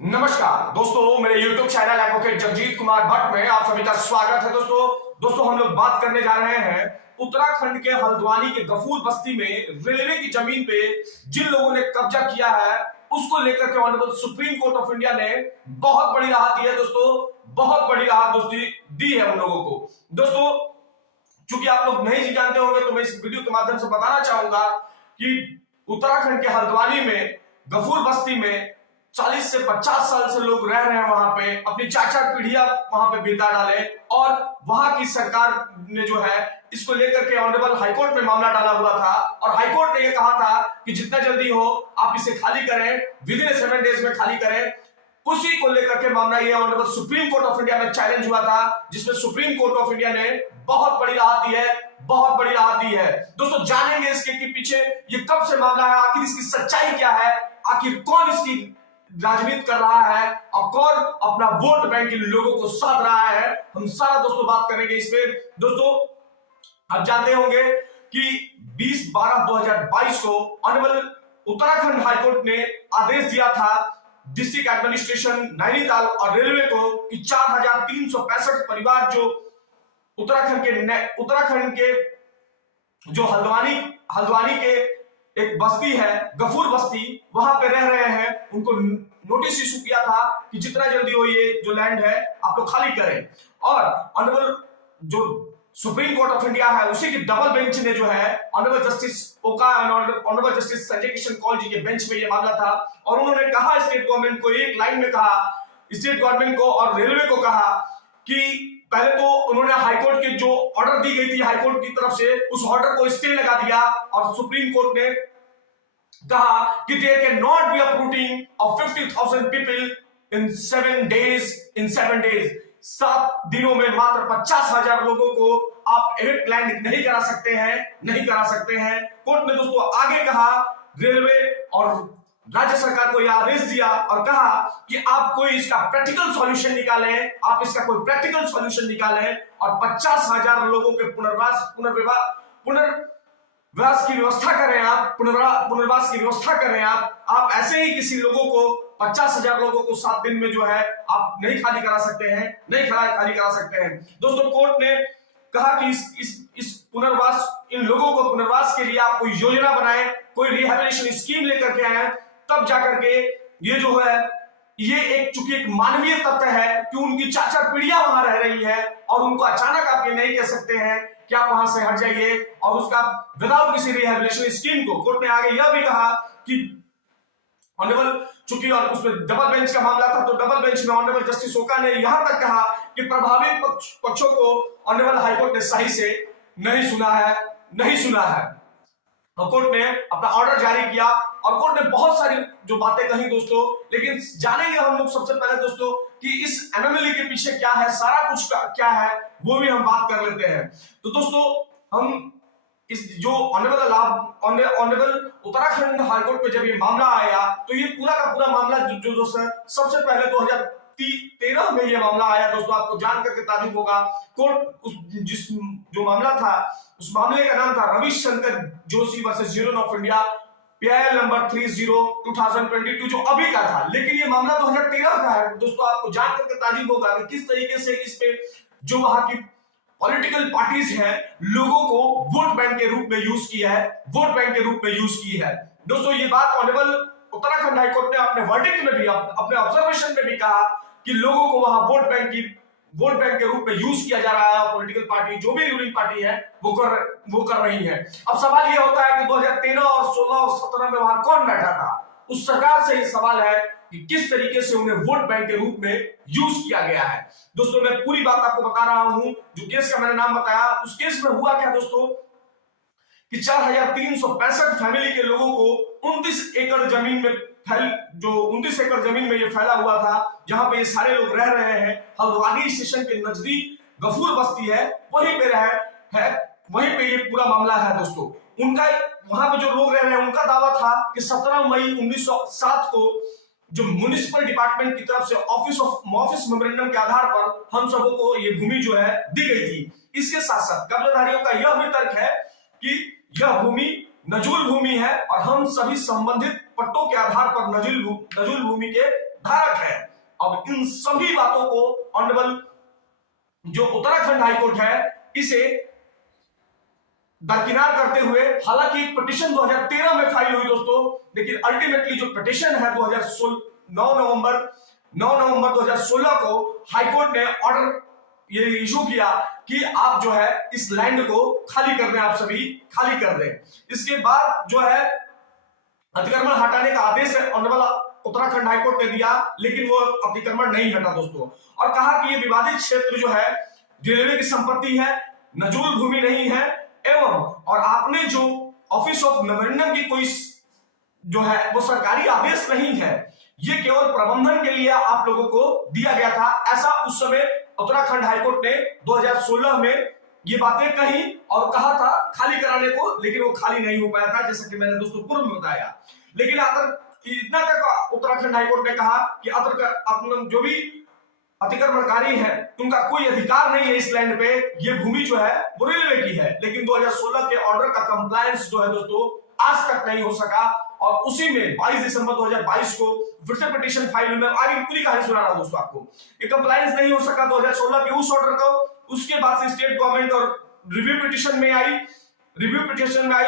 नमस्कार दोस्तों, मेरे YouTube channel advocate Jagjit Kumar Bhatt में आप सभी का स्वागत है। दोस्तों हम लोग बात करने जा रहे हैं उत्तराखंड के हल्द्वानी के गफूर बस्ती में रेलवे की जमीन पे जिन लोगों ने कब्जा किया है उसको लेकर के honourable supreme court of India ने बहुत बड़ी राहत दी है। दोस्तों बहुत बड़ी राहत दी है उन लोगों को। दोस्तों चूंकि आप लोग नहीं जानते होंगे तो मैं इस वीडियो के माध्यम से बताना चाहूंगा कि उत्तराखंड के हल्द्वानी में गफूर बस्ती में 40 से 50 साल से लोग रह रहे हैं वहां पे, अपनी चाचा पीढ़ियां वहां पे बिता डाले और वहां की सरकार ने जो है इसको लेकर के ऑनरेबल हाईकोर्ट में मामला डाला हुआ था और हाईकोर्ट ने ये कहा था कि जितना जल्दी हो आप इसे खाली करें, विद इन 7 डेज में खाली करें। उसी को लेकर के मामला ये honourable supreme court of India में चैलेंज हुआ था, जिसमें सुप्रीम कोर्ट ऑफ इंडिया ने बहुत बड़ी राहत दी है, बहुत बड़ी राहत दी है। दोस्तों जानेंगे इसके कि पीछे ये कब से मामला है, आखिर इसकी सच्चाई क्या है, आखिर कौन इसकी राजनीति कर रहा है और कौन अपना वोट बैंक इन लोगों को साध रहा है। हम सारा दोस्तों बात करेंगे इस पे। दोस्तों आप जानते होंगे कि 20/12/2022 को ऑनरेबल उत्तराखंड हाईकोर्ट ने आदेश दिया था डिस्ट्रिक्ट एडमिनिस्ट्रेशन नैनीताल और रेलवे को कि 4365 परिवार जो उत्तराखंड के जो हल्द्वानी के एक बस्ती है गफूर बस्ती, वहां पे रह रहे हैं, उनको नोटिस इशू किया था कि जितना जल्दी हो ये जो लैंड है आप लोग खाली करें। और ऑनरेबल जो सुप्रीम कोर्ट ऑफ इंडिया है उसी की डबल बेंच ने जो है ऑनरेबल जस्टिस ओका और ऑनरेबल जस्टिस संजय किशन कौल जी के बेंच में ये मामला था और उन्होंने कहा स्टेट गवर्नमेंट को, एक लाइन में कहा स्टेट गवर्नमेंट को और रेलवे को कहा कि पहले तो उन्होंने हाईकोर्ट के जो ऑर्डर दी गई थी हाईकोर्ट की तरफ से उस ऑर्डर को स्टे लगा दिया और सुप्रीम कोर्ट ने कहा कि there can not be uprooting of 50,000 people in 7 days. 7 दिनों में मात्र 50,000 लोगों को आप एविक्ट लैंड नहीं करा सकते हैं। कोर्ट ने दोस्तों आगे कहा रेलवे और राज्य सरकार को यह आदेश दिया और कहा कि आप कोई इसका प्रैक्टिकल सॉल्यूशन निकालें, और 50,000 लोगों के पुनर्वास की व्यवस्था करें पुनर्वास की व्यवस्था करें आप ऐसे ही किसी लोगों को 50,000 लोगों को 7 दिन में जो है आप नहीं खाली करा सकते हैं। दोस्तों कोर्ट ने कहा कि इस पुनर्वास इन लोगों को पुनर्वास के लिए आप कोई योजना बनाएं, कोई रिहैबिलिटेशन स्कीम लेकर के आए, तब जाकर के ये जो है ये एक चूंकि एक मानवीय तथ्य है कि उनकी चाचा पीढ़ियां वहां रह रही है और उनको अचानक आप ये नहीं कह सकते हैं कि आप वहां से हट जाइए और उसका विदाउट किसी रिहैबिलिटेशन स्कीम को। कोर्ट ने आगे यह भी कहा कि ऑनरेबल चूंकि और उसमें डबल बेंच का मामला था तो डबल बेंच में ऑनरेबल जस्टिस ओका ने यहां तक कहा कि प्रभावित पक्षों को ऑनरेबल हाईकोर्ट ने सही से नहीं सुना है। और कोर्ट ने अपना ऑर्डर जारी किया और कोर्ट ने बहुत सारी जो बातें कही दोस्तों, लेकिन जानेंगे हम लोग सबसे पहले दोस्तों कि इस एनोमली के पीछे क्या है, सारा कुछ क्या है वो भी हम बात कर लेते हैं। तो दोस्तों हम इस जो ऑनरेबल उत्तराखंड हाईकोर्ट में जब ये मामला आया तो ये पूरा का पूरा मामला जो दोस्तों सबसे पहले 2013 में ये मामला आया। दोस्तों आपको जान करके ताज्जुब होगा, कोर्ट जिस जो मामला था उस मामले का नाम था Ravishankar Joshi versus union of India, PIL number 30/2022 जो अभी का था, लेकिन ये मामला 2013 का है। दोस्तों आपको जान करके ताज्जुब होगा कि किस तरीके से इस पे जो वहां की पॉलिटिकल पार्टीज हैं लोगों को वोट बैंक के रूप में यूज की है। दोस्तों ये बात ऑनरेबल उत्तराखंड हाईकोर्ट ने अपने वर्डिक्ट में भी अपने ऑब्जर्वेशन में भी कहा कि लोगों को वहां वोट बैंक के रूप में यूज किया जा रहा है। पॉलिटिकल पार्टी जो भी रूलिंग पार्टी है वो कर रही है। अब सवाल ये होता है कि 2013 और 16 और 17 में वहां कौन बैठा था, उस सरकार से ये सवाल है कि किस तरीके से उन्हें वोट बैंक के रूप में यूज किया गया है। दोस्तों मैं पूरी बात आपको बता रहा हूं, जो केस का मैंने नाम बताया उस केस में हुआ क्या दोस्तों कि 4365 फैमिली के लोगों को 29 एकड़ जमीन में ये फैला हुआ था, जहां पे ये सारे लोग रह रहे हैं। हल्द्वानी स्टेशन के नजदीक गफूर बस्ती है, वहीं पे ये पूरा मामला है दोस्तों। उनका वहां पे जो लोग रह रहे हैं उनका दावा था कि 17 मई 1907 को जो म्युनिसिपल डिपार्टमेंट की तरफ से ऑफिस मेमोरेंडम के आधार पर हम सबों को ये भूमि जो है दी गई थी। इसके साथ साथ कब्जाधारियों का यह भी तर्क है कि यह भूमि नजूल भूमि है और हम सभी संबंधित पट्टों के आधार पर नजूल भूमि के धारक है। अब इन सभी बातों को ऑनरेबल जो उत्तराखंड हाईकोर्ट है इसे दरकिनार करते हुए, हालांकि एक पिटीशन 2013 में फाइल हुई दोस्तों, लेकिन अल्टीमेटली जो पिटीशन है 9 नवंबर 2016 को हाईकोर्ट ने ऑर्डर ये इशू किया कि आप जो है इस लैंड को खाली कर दें, आप सभी खाली कर दें। इसके बाद जो है अतिक्रमण हटाने का आदेश ऑनरेबल उत्तराखंड हाईकोर्ट ने दिया, लेकिन वो अतिक्रमण नहीं हटा दोस्तों, और कहा कि ये विवादित क्षेत्र जो है रेलवे की संपत्ति है, नजूल भूमि नहीं है, एवं और आपने जो ऑफिस ऑफ मेमोरेंडम की कोई जो है वो सरकारी आदेश नहीं है, ये केवल प्रबंधन के लिए आप लोगों को दिया गया था। ऐसा उस समय उत्तराखंड हाईकोर्ट ने 2016 में ये बातें कही और कहा था खाली कराने को, लेकिन वो खाली नहीं हो पाया था, जैसा कि मैंने दोस्तों पूर्व में बताया। लेकिन इतना तक उत्तराखंड हाईकोर्ट ने कहा कि जो भी अतिक्रमणकारी है उनका कोई अधिकार नहीं है इस लैंड पे, ये भूमि जो है वो रेलवे की है। लेकिन 2016 के ऑर्डर का कंप्लायंस जो है दोस्तों आज तक नहीं हो सका, और उसी में 22 दिसंबर 2022 को फिर से पिटीशन फाइल हुई। मैं आगे पूरी कहानी सुना रहा हूं दोस्तों आपको। ये कंप्लायंस नहीं हो सका 2016 के उस ऑर्डर को, उसके बाद से स्टेट गवर्नमेंट और रिव्यू पिटीशन में आई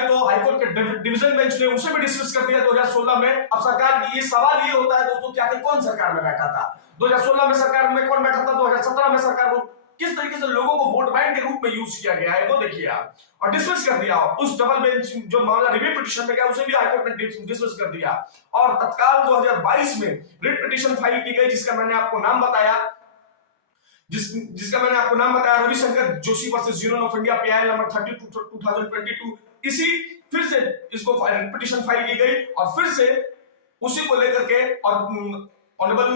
तो हाईकोर्ट के डिवीजन बेंच ने उसे भी डिसमिस कर दिया 2016 में। अब सरकार ये सवाल ये होता है दोस्तों कि आखिर कौन सरकार में बैठा था, 2016 में सरकार में कौन बैठा था, 2017 में सरकार को किस तरीके से लोगों को वोट बैंक के रूप में यूज किया गया है वो देखिए आप, और डिसमिस कर दिया। उस डबल बेंच जो मामला रिव्यू पिटीशन में गया उसे भी हाईकोर्ट ने डिसमिस कर दिया, और तत्काल 2022 में रिट पिटीशन फाइल की गई, जिसका मैंने आपको नाम बताया Ravishankar Joshi versus union of India PIL number 32/2022। इसी फिर से इसको पिटीशन फाइल की गई, और फिर से उसी को लेकर के और ऑनरेबल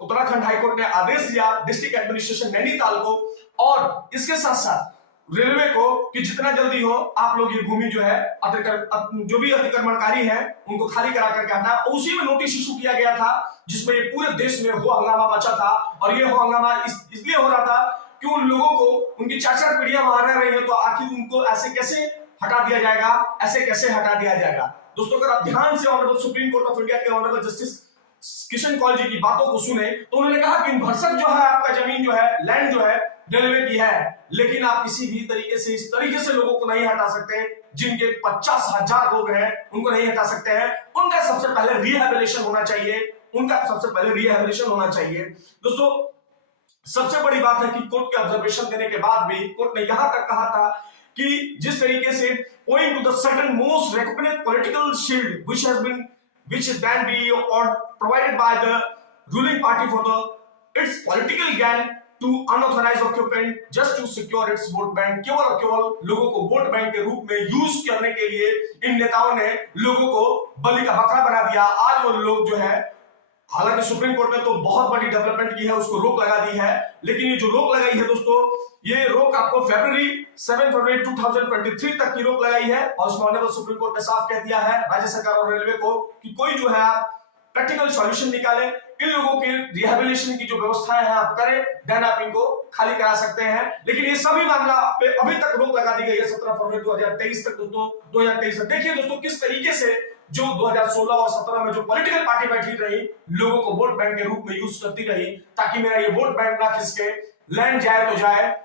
उत्तराखंड हाईकोर्ट ने आदेश दिया डिस्ट्रिक्ट एडमिनिस्ट्रेशन नैनीताल को और इसके साथ साथ रेलवे को कि जितना जल्दी हो आप लोग ये भूमि जो है जो भी अतिक्रमणकारी हैं उनको खाली करा करके हटाना। उसी में नोटिस इशू किया गया था जिसमें ये पूरे देश में हो हंगामा मचा था, और ये हो हंगामा इसलिए हो रहा था कि उन लोगों को उनकी 4-4 पीढ़ियां वहां रह रही है, तो आखिर उनको ऐसे कैसे हटा दिया जाएगा। दोस्तों अगर आप ध्यान से honourable supreme court of India के ऑनरेबल जस्टिस किशन कौल जी की बातों को सुने तो उन्होंने कहा कि भरसक जो है आपका जमीन जो है लैंड जो है रेलवे की है, लेकिन आप किसी भी तरीके से इस तरीके से लोगों को नहीं हटा सकते। जिनके 50,000 लोग हैं उनको नहीं हटा सकते हैं, उनका सबसे पहले रिहैबिलिटेशन होना चाहिए। दोस्तों सबसे बड़ी बात है कि कोर्ट के ऑब्जर्वेशन देने के बाद भी कोर्ट ने यहां तक कहा था कि जिस तरीके से owing to the certain most recognized political shield which can be or provided by the ruling party for its political gain to unauthorized occupant just to secure its vote bank, केवल और केवल लोगों को वोट बैंक के रूप में use करने के लिए इन नेताओं ने लोगों को बलि का बकरा बना दिया। आज वो लोग जो है, हालांकि सुप्रीम कोर्ट ने तो बहुत बड़ी डेवलपमेंट की है, उसको रोक लगा दी है, लेकिन ये जो रोक लगाई है दोस्तों, ये रोक आपको 7 फरवरी 2023 तक की रोक लगाई है, और उसमें ऑनरेबल सुप्रीम कोर्ट ने साफ कह दिया है राज्य सरकार और रेलवे को कि कोई जो है आप प्रैक्टिकल सॉल्यूशन निकाले, इन लोगों के रिहैबिलिटेशन की जो व्यवस्थाएं हैं आप करें, देन आप इनको खाली करा सकते हैं। लेकिन ये सभी मामला पे अभी तक रोक लगा दी गई है 17 फरवरी 2023 तक। दोस्तों 2023 तक देखिए दोस्तों किस तरीके से जो 2016 और 17 में जो पॉलिटिकल पार्टी बैठी रही, लोगों को वोट बैंक के रूप में यूज करती रही ताकि मेरा ये वोट बैंक ना खिसके, लैंड जाए तो जाए,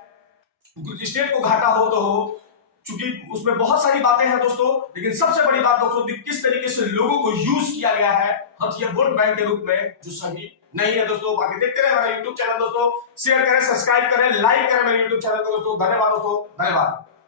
स्टेट को घाटा हो तो हो, चूंकि उसमें बहुत सारी बातें हैं दोस्तों। लेकिन सबसे बड़ी बात दोस्तों किस तरीके से लोगों को यूज किया गया है हथियार वोट बैंक के रूप में, जो सही नहीं है दोस्तों। बाकी देखते रहे हमारा यूट्यूब चैनल दोस्तों, शेयर करें, सब्सक्राइब करें, लाइक करें मेरे यूट्यूब चैनल को दोस्तों। धन्यवाद दोस्तों, धन्यवाद।